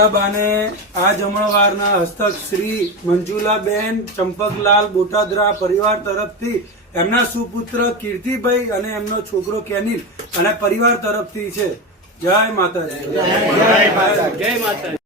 શારદાબાને આ જમણવારના હસ્તક શ્રી મંજુલાબેન ચંપકલાલ બોટાદરા પરિવાર તરફથી એમના સુપુત્ર કીર્તિભાઈ અને એમનો છોકરો કેનિલ અને પરિવાર તરફથી છે. જય માતાજી. જય માતા.